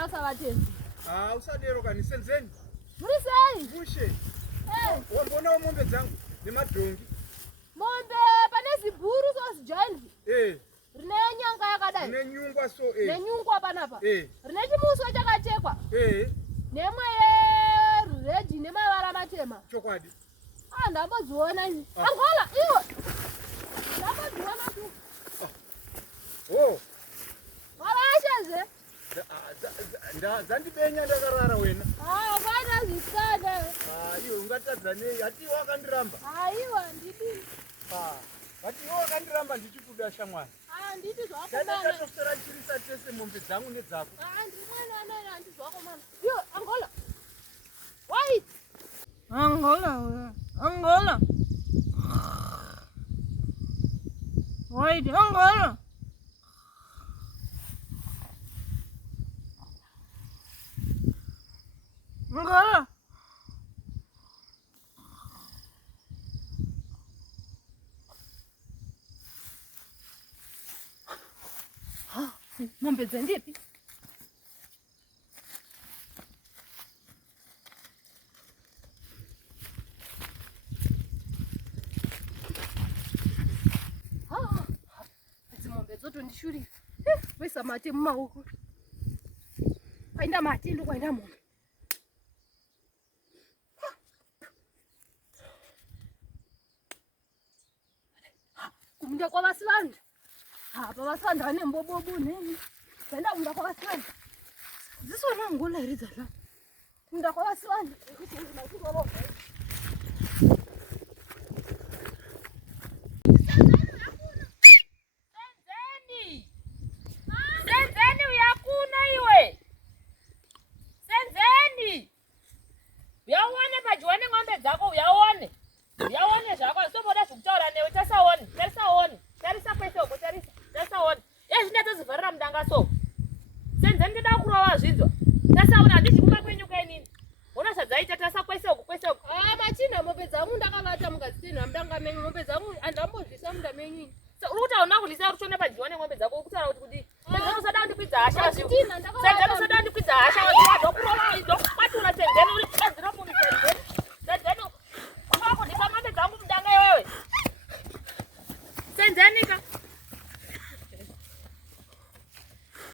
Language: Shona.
rasa vatezi. Usadero kani Senzeni. Muri sei? Bushe. Wambona mombe dzangu nemadhongi. Mombe pane zibhuru sozijandi. Rine nyanga yakadai. Rine nyungwa so Nenyungwa panapa. Rine chimuswe chakachekwa. Nemwe yeredhi nemavara matema. Chokwadi. Ndambodziona ini. Angola iwe. Ndambodziona tu. Warashaze. Zandibenya ndakarara wena. Fana zvikanda. Iwe ungatadza nei? Ati wakandiramba. Aiwa ndidi. Ati wakandiramba ndichikuda shamwari. Nditi zvakomana. Ndakatosora chirisa tese mombe dzangu nedzako. Ndimwana nditi zvakomana. Yo Angola. Wait. Angola. Wait, Angola. Angola. Mombe dzendipi? Dzimombe dzotondishurira. Wesa mate mumaoko. Kwaenda mate ndokwaenda mombe. Kumunda kwavasivanda. Pavasivanda vane mbobobo neni. Kwaenda kumunda kwavasivanda. Dzisona Angola here dzazva. Kumunda kwavasivanda. Senzeni uyakuna iwe. Senzeni. Uyaone pajiwane ng'ombe dzako uyaone. Uyaone zvako soboda zvekutaura newe tasaone. Tarisa kwese uko tarisaone. Yezvi ndatozivarira mudanga so. Senzeni ndida kurova zvinzwa. Tasaona handisi